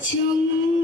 秋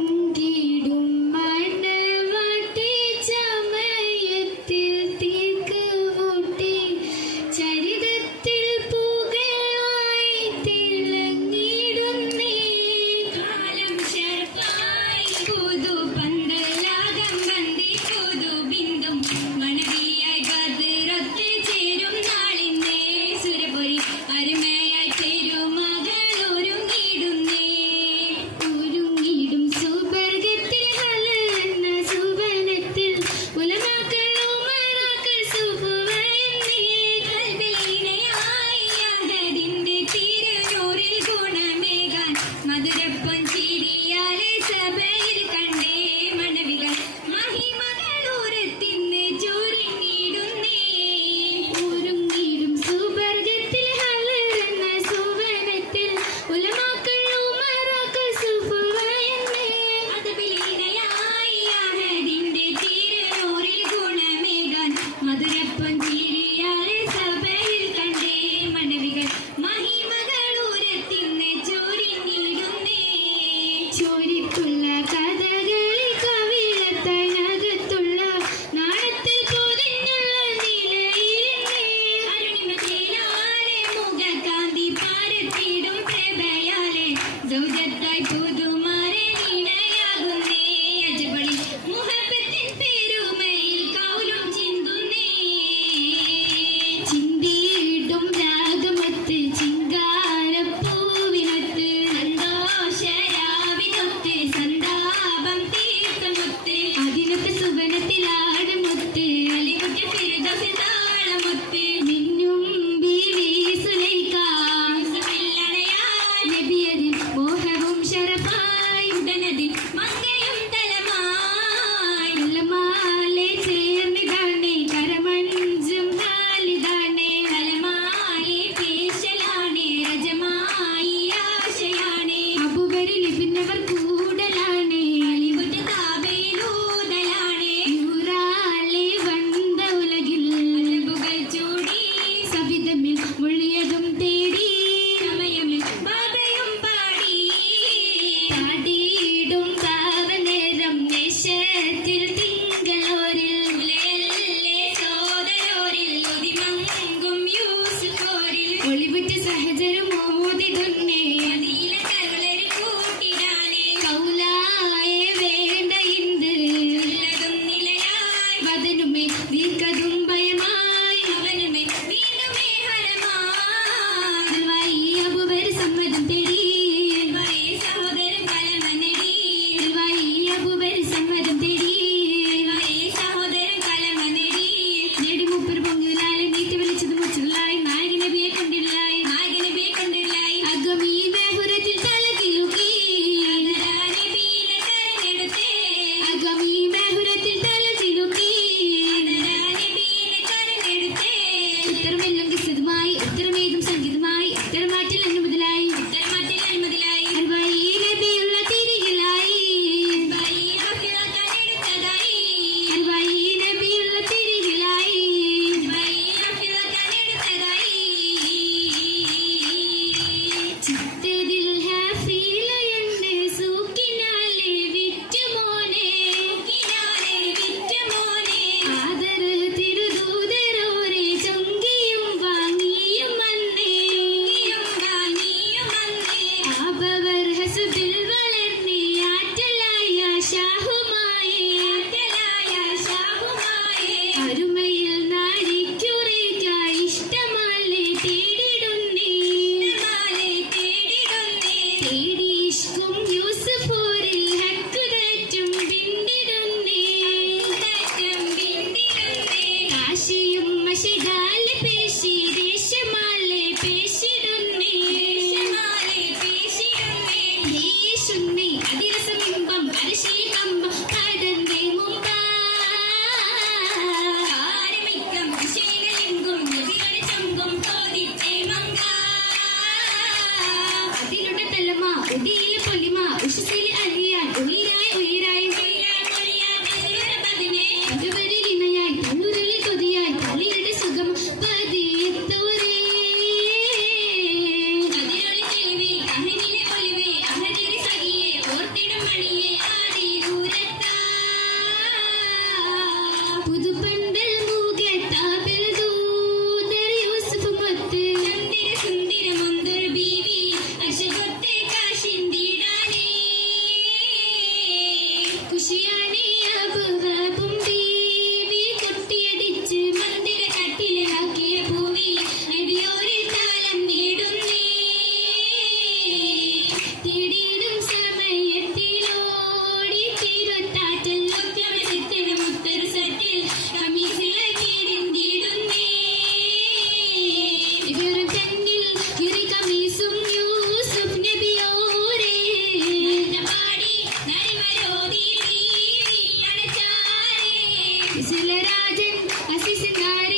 അസില Rajan അസിസിനാരി